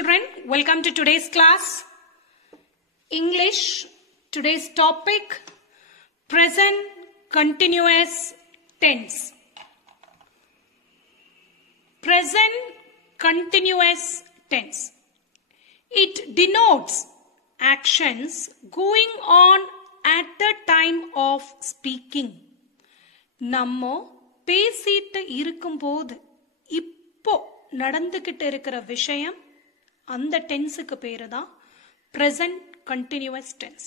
children, welcome to today's class. English, today's topic, present continuous tense. Present continuous tense. It denotes actions going on at the time of speaking. நம்ம பேசிட்டு இருக்கும்போது இப்போ நடந்துகிட்டு இருக்கிற விஷயம் அந்த டென்ஸுக்கு பேரு தான் present continuous tense.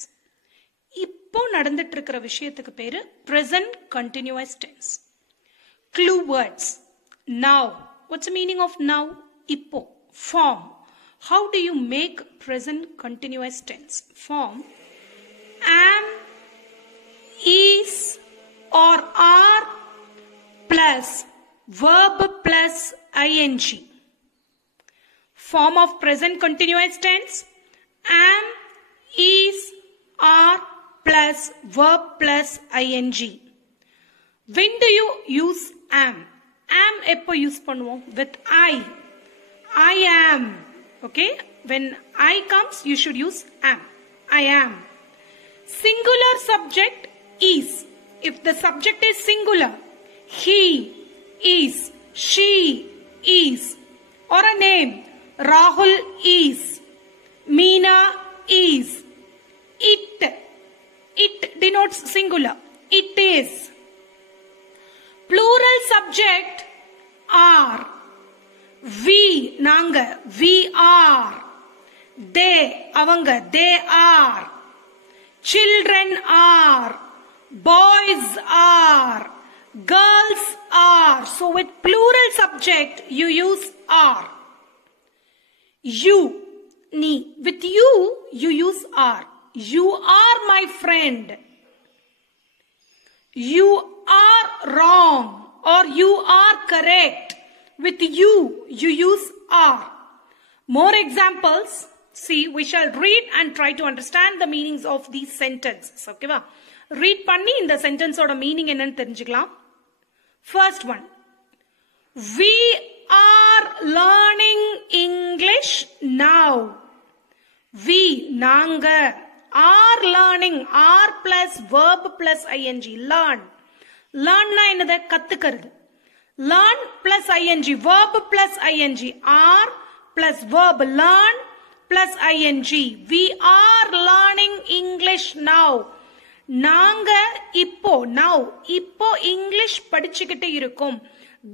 இப்போ நடந்துட்டு இருக்கிற விஷயத்துக்கு பேரு present continuous tense. Clue words. Now. What's the meaning of now? இப்போ. Form. How do you make present continuous tense? Form. Am, is, or are plus verb plus ing. Form of present continuous tense. Am, is, are plus verb plus ing. When do you use am? Am எப்போ use பண்ணுவோம்? With I. I am. Okay? When I comes, you should use am. I am. Singular subject is. If the subject is singular, he is, she is. Or a name, Rahul is, Meena is. It denotes singular. It is. Plural subject are. We, nanga, we are. They, avanga, they are. Children are. Boys are. Girls are. So with plural subject, you use are. You, ni. With you, you use are. You are my friend. You are wrong or you are correct. With you, you use are. More examples. See, we shall read and try to understand the meanings of these sentences. Okay, va? Read panni in the sentence oda meaning enna therinjikalam. First one. We are learning English now. We, nanga, are learning. Are plus verb plus ing. Learn. Learn na enadha kattukaradu. Learn plus ing. Verb plus ing. Are plus verb. Learn plus ing. We are learning English now. நாங்க இப்போ now இப்போ English படிச்சுக்கிட்டு இருக்கோம்.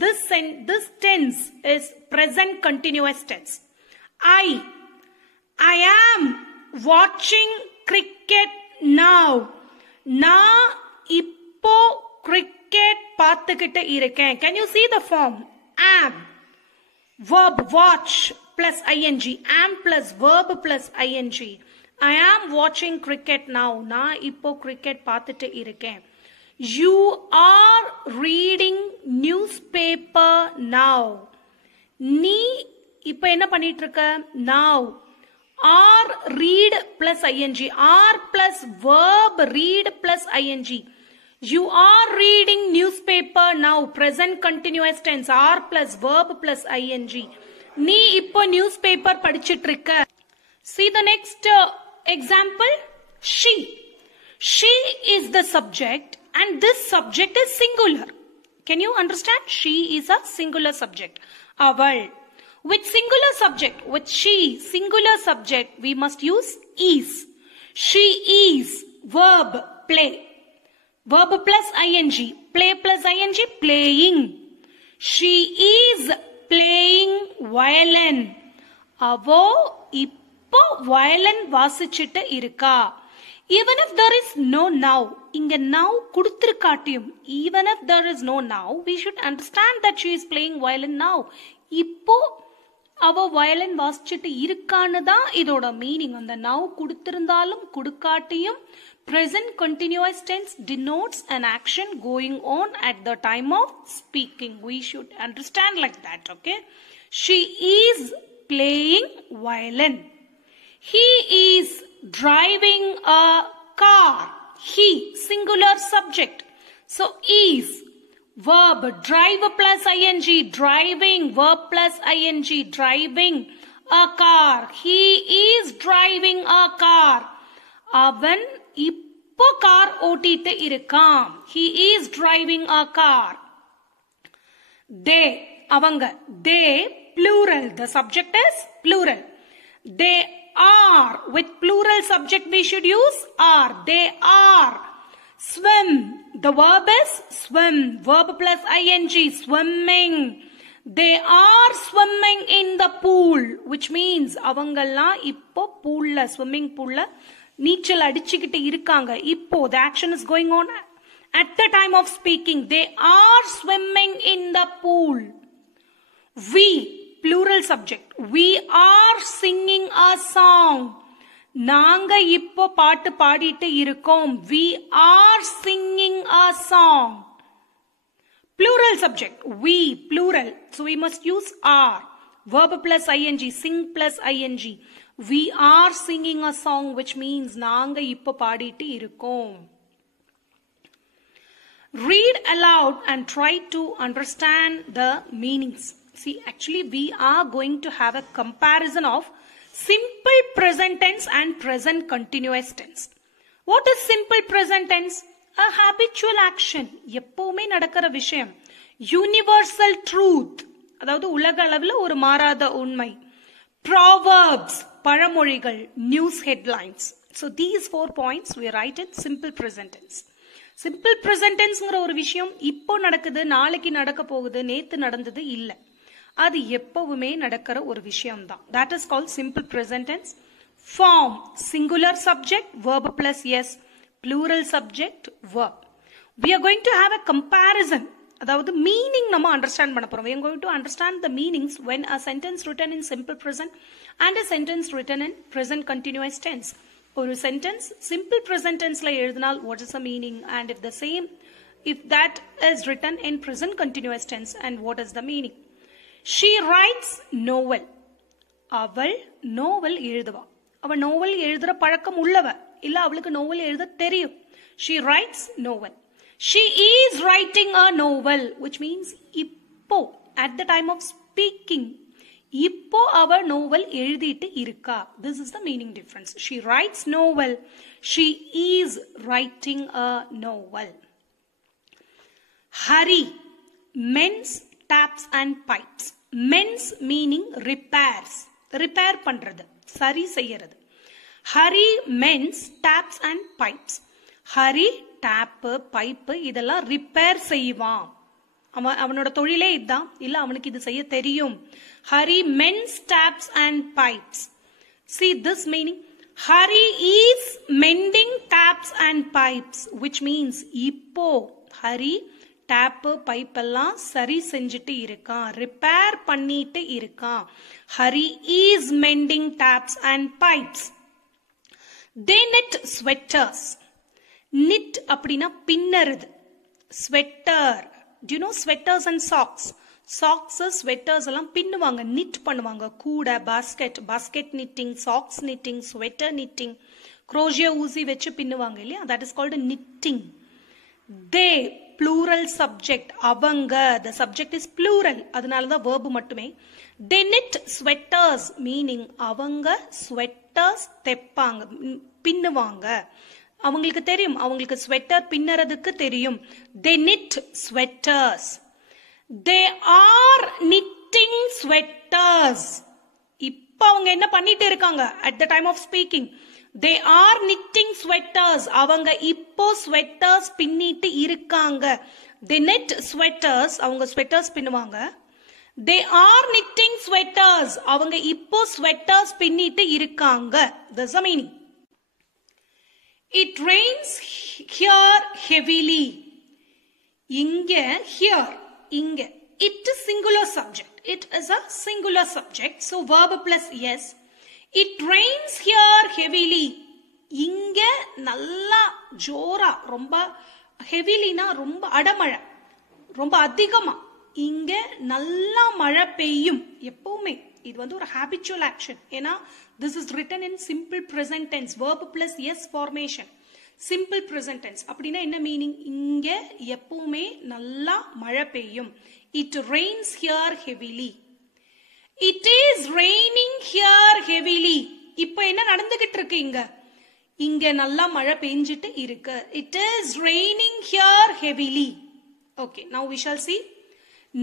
This tense is present continuous tense. I am watching cricket now. நான் இப்போ cricket பார்த்துக்கிட்டு இருக்கேன். Can you see the form? Am. Verb watch plus ing. Am plus verb plus ing. I am watching cricket now. நான் இப்போ cricket பார்த்துட்டு இருக்கேன். You are reading newspaper now. நீ இப்போ என்ன பண்ணிட்டு இருக்க? Now. Are read plus ing. Are plus verb read plus ing. You are reading newspaper now. Present continuous tense. Are plus verb plus ing. நீ இப்போ newspaper படிச்சிட்டு இருக்க. See the next example. She. She is the subject and this subject is singular. Can you understand? She is a singular subject. Aval. With singular subject, with she, singular subject, we must use is. She is. Verb, play. Verb plus ing. Play plus ing, playing. She is playing violin. Avo இப்போ violin வாசிச்சிட்டு இருக்கா. Even if there is no now, இங்க now கொடுத்திருக்காட்டியும், even if there is no now, we should understand that she is playing violin now. இப்போ அவ violin வாசிச்சிட்டு இருக்கான்னு தான் இதோட meaning. அந்த now கொடுத்திருந்தாலும் கொடுக்காட்டியும் present continuous tense denotes an action going on at the time of speaking. We should understand like that, okay? She is playing violin. He is driving a car. He, singular subject. So, is. Verb, drive plus ing. Driving, verb plus ing. Driving a car. He is driving a car. அவன் இப்போ car ஓட்டிட்டு இருக்கான். He is driving a car. They, அவங்க, they, plural. The subject is plural. They are. With plural subject we should use are. They are. Swim. The verb is swim. Verb plus ing. Swimming. They are swimming in the pool. Which means அவங்கெல்லாம் இப்போ poolல, swimming poolல நீச்சல் அடிச்சுக்கிட்டு இருக்காங்க. இப்போ the action is going on at the time of speaking. They are swimming in the pool. We, plural subject. We are singing a song. நாங்க இப்போ பாட்டு பாடிட்டு இருக்கோம். We are singing a song. Plural subject. We, plural. So we must use are. Verb plus ing. Sing plus ing. We are singing a song, which means நாங்க இப்போ பாடிட்டு இருக்கோம். Read aloud and try to understand the meanings. See, actually we are going to have a comparison of simple present tense and present continuous tense. What is simple present tense? A habitual action. எப்பவுமே நடக்கிற விஷயம். Universal truth. அதாவது உலக அளவுல ஒரு மாறாத உண்மை. Proverbs. பழமொழிகள். News headlines. So these 4 points we write in simple present tense. Simple present tenseங்கிற ஒரு விஷயம் இப்போ நடக்குது, நாளைக்கு நடக்க போகுது, நேத்து நடந்தது இல்ல. அது எப்பவுமே நடக்கிற ஒரு விஷயம் தான். That is called simple present tense. Form. Singular subject, verb plus s. Plural subject, verb. We are going to have a comparison. அதாவது meaning நம்ம understand பண்ண போறோம். We are going to understand the meanings when a sentence written in simple present and a sentence written in present continuous tense. ஒரு sentence simple present tenseல எழுதினால் what is the meaning, and if that is written in present continuous tense, and what is the meaning. She writes novel. அவள் novel எழுதுவா. அவள் novel எழுதுற பழக்கம் உள்ளவ, இல்ல அவளுக்கு novel எழுத தெரியும். She writes novel. She is writing a novel, which means இப்போ, at the time of speaking, இப்போ அவ novel எழுதிட்டு இருக்கா. This is the meaning difference. She writes novel. She is writing a novel. Hurry. Mends, taps and pipes. Mends meaning repairs. Repair பண்றது, சரி செய்யறது. Hurry mends taps and pipes. Hurry tap, pipe இதெல்லாம் repair செய்வான். அவனோட தொழிலே இதுதான், இல்ல அவனுக்கு இது செய்ய தெரியும். Hurry mends taps and pipes. See this meaning. Hurry is mending taps and pipes, which means இப்போ Hurry tap, pipe எல்லாம் சரி செஞ்சுட்டு இருக்கான், ரிப்பேர் பண்ணிட்டு இருக்கான். Hurry is mending taps and pipes. They knit sweaters. Knit அப்படின்னா பின்னறது. Sweater. Do you know sweaters and socks? Socks, sweaters எல்லாம் பின்னுவாங்க, knit பண்ணுவாங்க. கூட, basket knitting, socks knitting, sweater knitting, crochet ஊசி வச்சு பின்னுவாங்க இல்லையா? That is called knitting. They, plural subject. அவங்க, the subject is plural. அதனாலதான் verb மட்டுமே. They knit sweaters meaning அவங்க sweaters தைப்பாங்க, பின்னுவாங்க. அவங்களுக்கு தெரியும், அவங்களுக்கு ஸ்வெட்டர் பின்னறதுக்கு தெரியும். They knit sweaters. They are knitting sweaters. இப்போ அவங்க என்ன பண்ணிட்டு இருக்காங்க? At the time of speaking, they are knitting sweaters. அவங்க இப்போ sweaters பின்னிட்டு இருக்காங்க. They knit sweaters. அவங்க sweaters பின்னுவாங்க. They are knitting sweaters. அவங்க இப்போ sweaters பின்னிட்டு இருக்காங்க. That's the meaning. It rains here heavily. இங்க, here, இங்க. It is singular subject. It is a singular subject. So verb plus yes. It rains here heavily. இங்க நல்லா ஜோரா, ரொம்ப heavilyனா ரொம்ப அடமழை, ரொம்ப அதிகமா. இங்க நல்லா மழை பெய்யும். எப்பவுமே இது வந்து ஒரு habitual action. ஏன்னா this is written in simple present tense, verb plus yes formation. Simple present tense அப்படின்னா என்ன மீனிங்? இங்க எப்பவுமே நல்லா மழை பெய்யும். It rains here heavily. It is raining here heavily. இப்போ என்ன நடந்துகிட்டு இருக்கு இங்க? இங்க நல்லா மழை பெஞ்சிட்டு இருக்கு. It is raining here heavily. Okay, now we shall see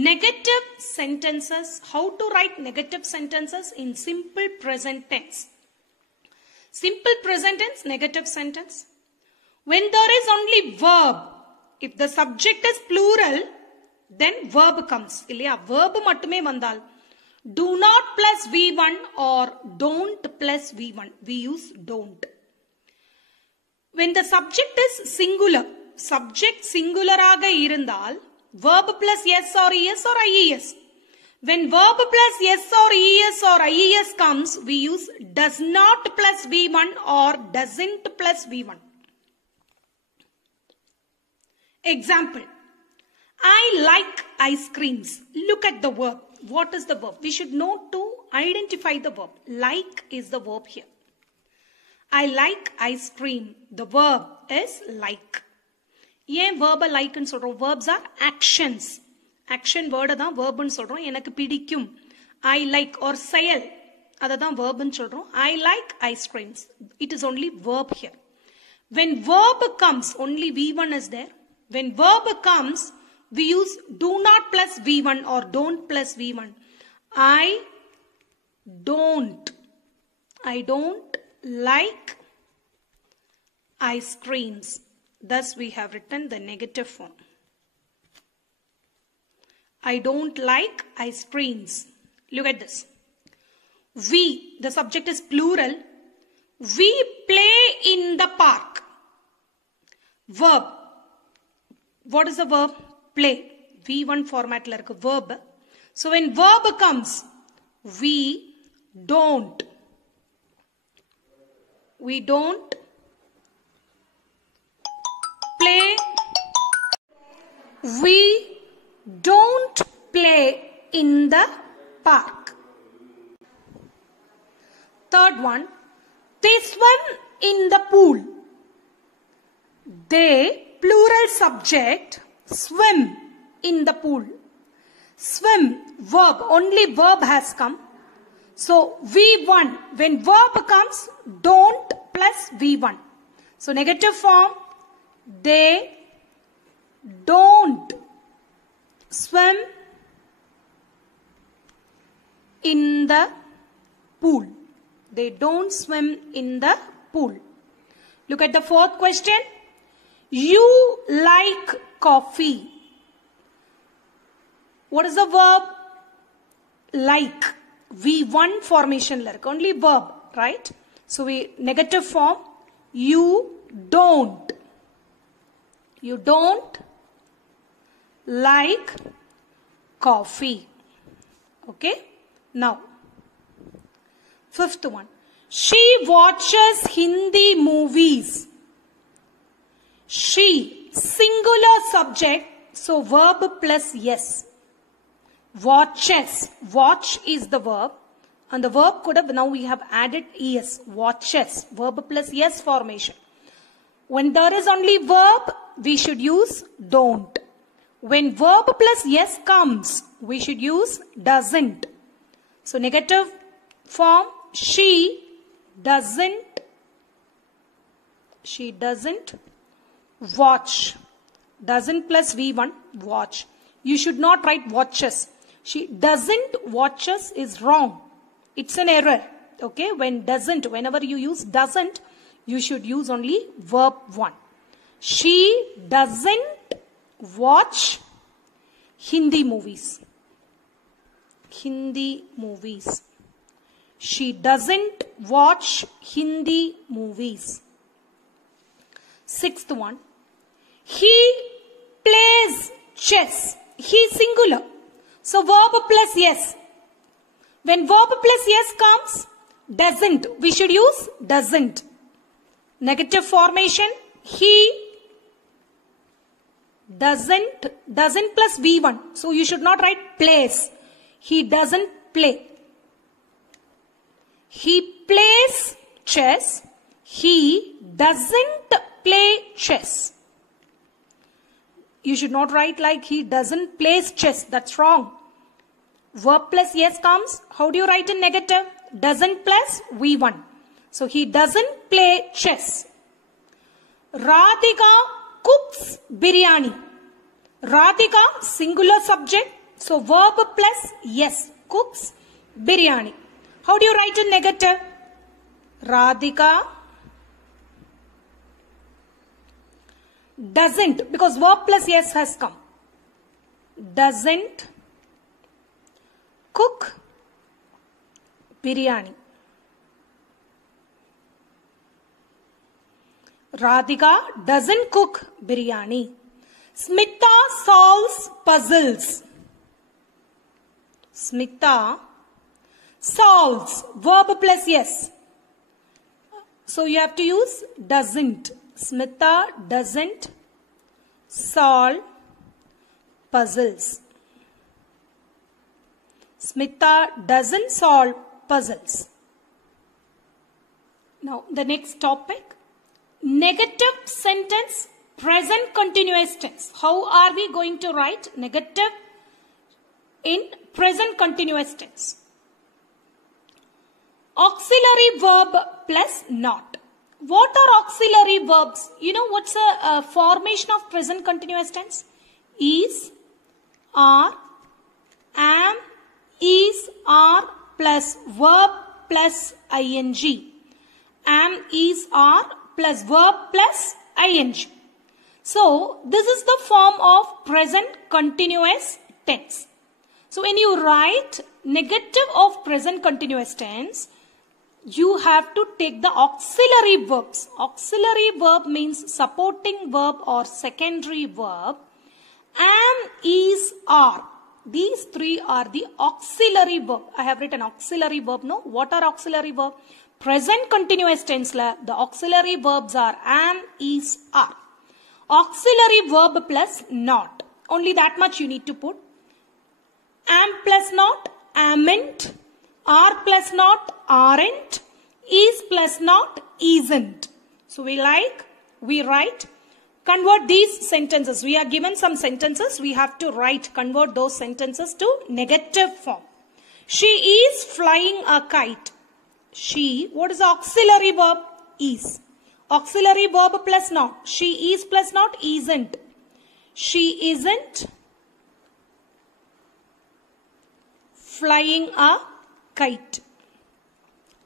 negative sentences. How to write negative sentences in simple present tense. Simple present tense, negative sentence. When there is only verb, if the subject is plural, then verb comes. இல்லையா? Verb மட்டுமே வந்தால் do not plus V1 or don't plus V1. We use don't. When the subject is singular, subject singular ஆக இருந்தால் verb plus yes or es or ies. When verb plus yes or es or ies comes, we use does not plus V1 or doesn't plus V1. Example. I like ice creams. Look at the verb. What is the verb? We should know to identify the verb. Like is the verb here. I like ice cream. The verb is like. ஏன் verb like ன்னு சொல்றோம்? Verbs are actions. Action word தான் verb ன்னு சொல்றோம். எனக்கு பிடிக்கும். I like or செயல். அததான் verb ன்னு சொல்றோம். I like ice creams. It is only verb here. When verb comes, only V1 is there. When verb comes, we use do not plus V1 or don't plus V1. I don't like ice creams. Thus we have written the negative form. I don't like ice creams. Look at this. We, the subject is plural. We play in the park. Verb. What is the verb? Play. V1 format la irukku verb. So when verb comes, we don't play. We don't play in the park. Third one. They swim in the pool. They, plural subject, swim in the pool. Swim, verb, only verb has come. So V1, when verb comes, don't plus V1. So negative form, they don't swim in the pool. They don't swim in the pool. Look at the fourth question. You like coffee. What is the verb? Like. V1 formation la irukku. Only verb, right? So we negative form. You don't like coffee. Okay? Now, fifth one. She watches Hindi movies. She, singular subject, so verb plus yes. Watches. Watch is the verb. And the verb could have, now we have added es. Watches. Verb plus yes formation. When there is only verb, we should use don't. When verb plus yes comes, we should use doesn't. So negative form, she doesn't watch. Doesn't plus V1, watch. You should not write watches. She doesn't watches is wrong. It's an error. Okay, when doesn't, whenever you use doesn't, you should use only verb 1. She doesn't watch Hindi movies. Hindi movies. She doesn't watch Hindi movies. Sixth one. He plays chess. He singular. So verb plus yes. When verb plus yes comes, doesn't. We should use doesn't. Negative formation. He doesn't plus V1. So you should not write plays. He doesn't play. He plays chess. He doesn't play chess. You should not write like he doesn't play chess. That's wrong. Verb plus yes comes. How do you write in negative? Doesn't plus V1. So he doesn't play chess. Radhika cooks biryani. Radhika, singular subject. So verb plus yes, cooks biryani. How do you write in negative? Radhika doesn't, because verb plus yes has come. Doesn't cook biryani. Radhika doesn't cook biryani. Smita solves puzzles. Smita solves, verb plus yes. So you have to use doesn't. Smita doesn't solve puzzles. Smita doesn't solve puzzles. Now the next topic. Negative sentence, present continuous tense. How are we going to write negative in present continuous tense? Auxiliary verb plus not. What are auxiliary verbs? You know what's the formation of present continuous tense? Is, are, am, is, are plus verb plus ing. Am, is, are plus verb plus ing. So this is the form of present continuous tense. So when you write negative of present continuous tense, you have to take the auxiliary verbs. Auxiliary verb means supporting verb or secondary verb. Am, is, are. These three are the auxiliary verb. I have written auxiliary verb. No, what are auxiliary verb? Present continuous tense la, the auxiliary verbs are am, is, are. Auxiliary verb plus not. Only that much you need to put. Am plus not, amn't. Are plus not, aren't. Is plus not, isn't. So we write, convert these sentences. We are given some sentences. We have to write, convert those sentences to negative form. She is flying a kite. She, what is the auxiliary verb? Is. Auxiliary verb plus not. She is plus not, isn't. She isn't flying a kite.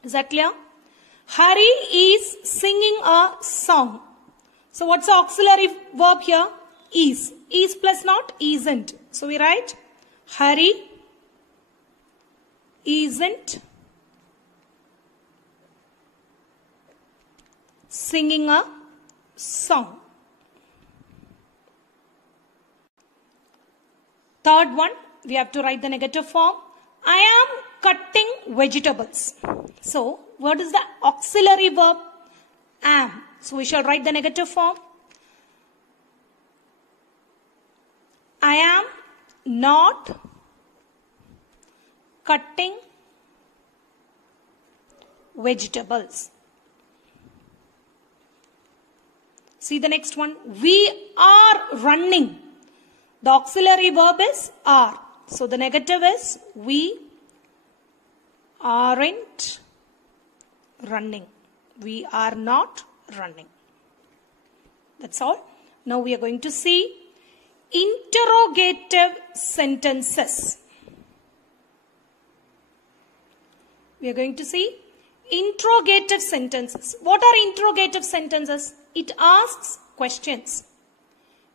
Is that clear? Hari is singing a song. So what's the auxiliary verb here? Is. Is plus not, isn't. So we write Hari isn't singing a song. Third one, we have to write the negative form. I am cutting vegetables. So, what is the auxiliary verb? Am. So, we shall write the negative form. I am not cutting vegetables. See the next one. We are running. The auxiliary verb is are. So the negative is we aren't running. We are not running. That's all. Now we are going to see interrogative sentences. We are going to see interrogative sentences. What are interrogative sentences? It asks questions.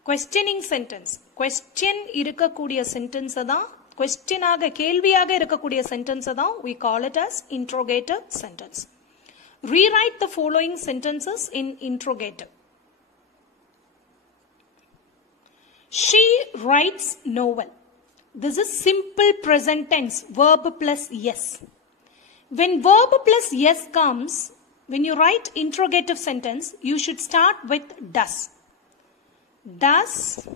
Questioning sentence. Question irukkakoodiya sentence da, question aga kelviyaga irukkakoodiya sentence da, we call it as interrogative sentence. Rewrite the following sentences in interrogative. She writes novel. This is simple present tense, verb plus yes. When verb plus yes comes, when you write interrogative sentence, you should start with does. Does,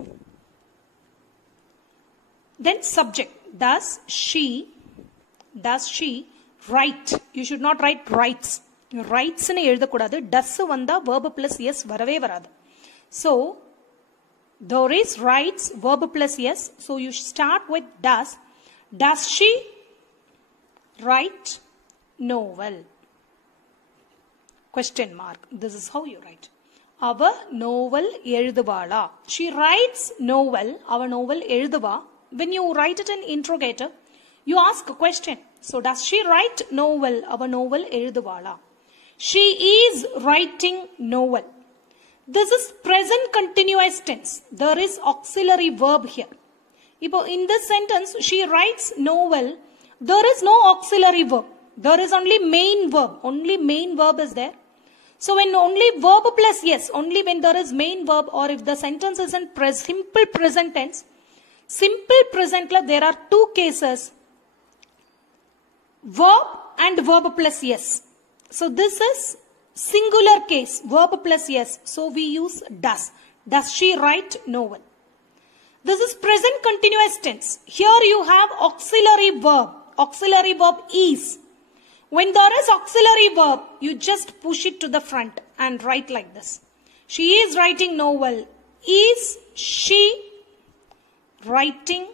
then subject. Does she write? You should not write writes. Writes ne ezhudakudadu. Does vanda verb plus yes varave varadu. So, Doris writes verb plus yes. So, you start with does. Does she write novel? Question mark. This is how you write. Ava novel எழுதுவாளா? She writes novel. Ava novel எழுதுவா. When you write it in interrogator, you ask a question. So does she write novel? Ava novel எழுதுவாளா? She is writing novel. This is present continuous tense. There is auxiliary verb here. In this sentence, she writes novel. There is no auxiliary verb. There is only main verb. Only main verb is there. So when only verb plus yes, only when there is main verb, or if the sentence is in simple present tense, simple present, there are two cases. Verb and verb plus yes. So this is singular case, verb plus yes. So we use does. Does she write novel? This is present continuous tense. Here you have auxiliary verb. Auxiliary verb is. When there is auxiliary verb, you just push it to the front and write like this. She is writing novel. Is she writing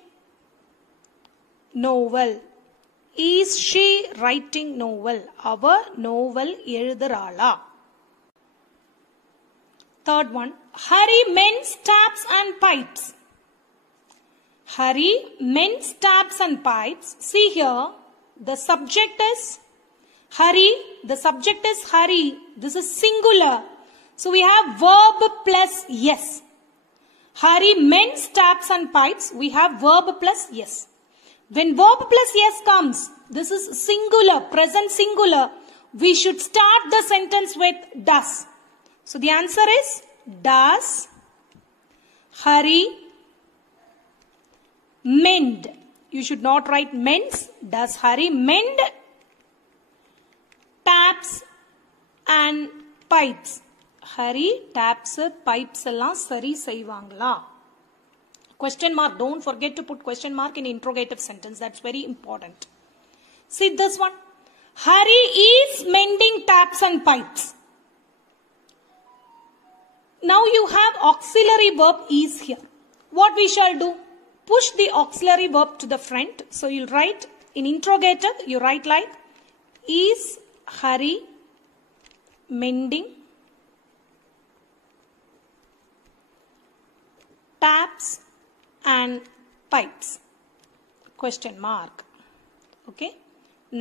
novel? Is she writing novel? Ava novel எழுதுறாளா? Third one. Hari mends taps and pipes. Hari mends taps and pipes. See here, the subject is Hari. The subject is Hari. This is singular. So we have verb plus yes. Hari mends taps and pipes. We have verb plus yes. When verb plus yes comes, this is singular, present singular. We should start the sentence with does. So the answer is, does Hari mend? You should not write mends. Does Hari mend taps and pipes? Hari taps, pipes எல்லாம் சரி செய்வாங்களா? Question mark. Don't forget to put question mark in interrogative sentence. That's very important. See this one. Hari is mending taps and pipes. Now you have auxiliary verb is here. What we shall do? Push the auxiliary verb to the front. So you'll write in interrogator, you write like, is Hari mending taps and pipes? Question mark. Okay.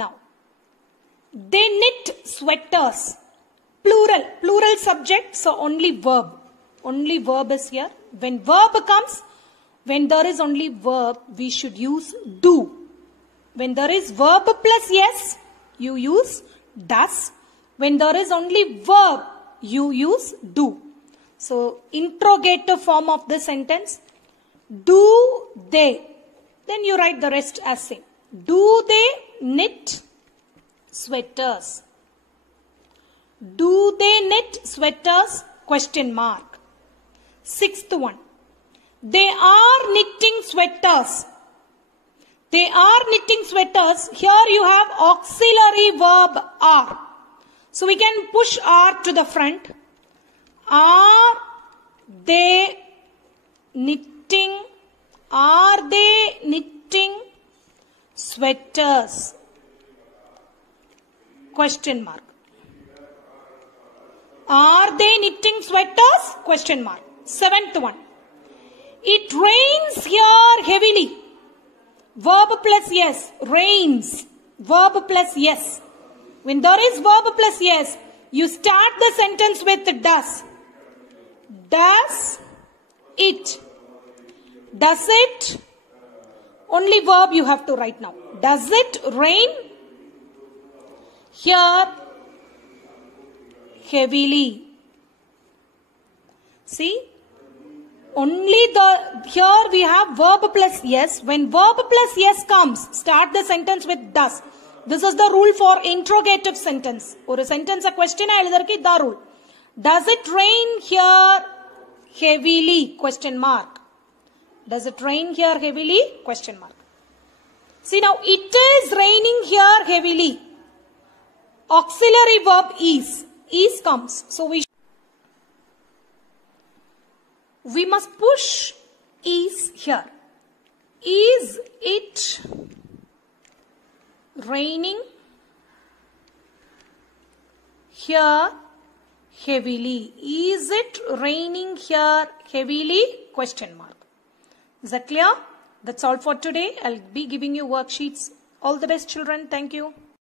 Now, they knit sweaters. Plural subject, so only verb. Only verb is here. When verb comes, when there is only verb, we should use do. When there is verb plus yes, you use does. When there is only verb, you use do. So, interrogative form of the sentence, do they? Then you write the rest as same. Do they knit sweaters? Do they knit sweaters? Question mark. Sixth one. They are knitting sweaters. They are knitting sweaters. Here you have auxiliary verb are. So we can push are to the front. Are they knitting? Are they knitting sweaters? Question mark. Are they knitting sweaters? Question mark. Seventh one. It rains here heavily. Verb plus yes. Rains. Verb plus yes. When there is verb plus yes, you start the sentence with does. Does it? Does it? Only verb you have to write now. Does it rain here heavily? See? Only here we have verb plus yes. When verb plus yes comes, start the sentence with does. This is the rule for interrogative sentence. Or a sentence a question எழுதறதுக்கு the rule. Does it rain here heavily? Question mark. Does it rain here heavily? Question mark. See now, it is raining here heavily. Auxiliary verb is. Is comes. So we must push is here. Is it raining here heavily? Is it raining here heavily? Question mark. Is that clear? That's all for today. I'll be giving you worksheets. All the best, children. Thank you.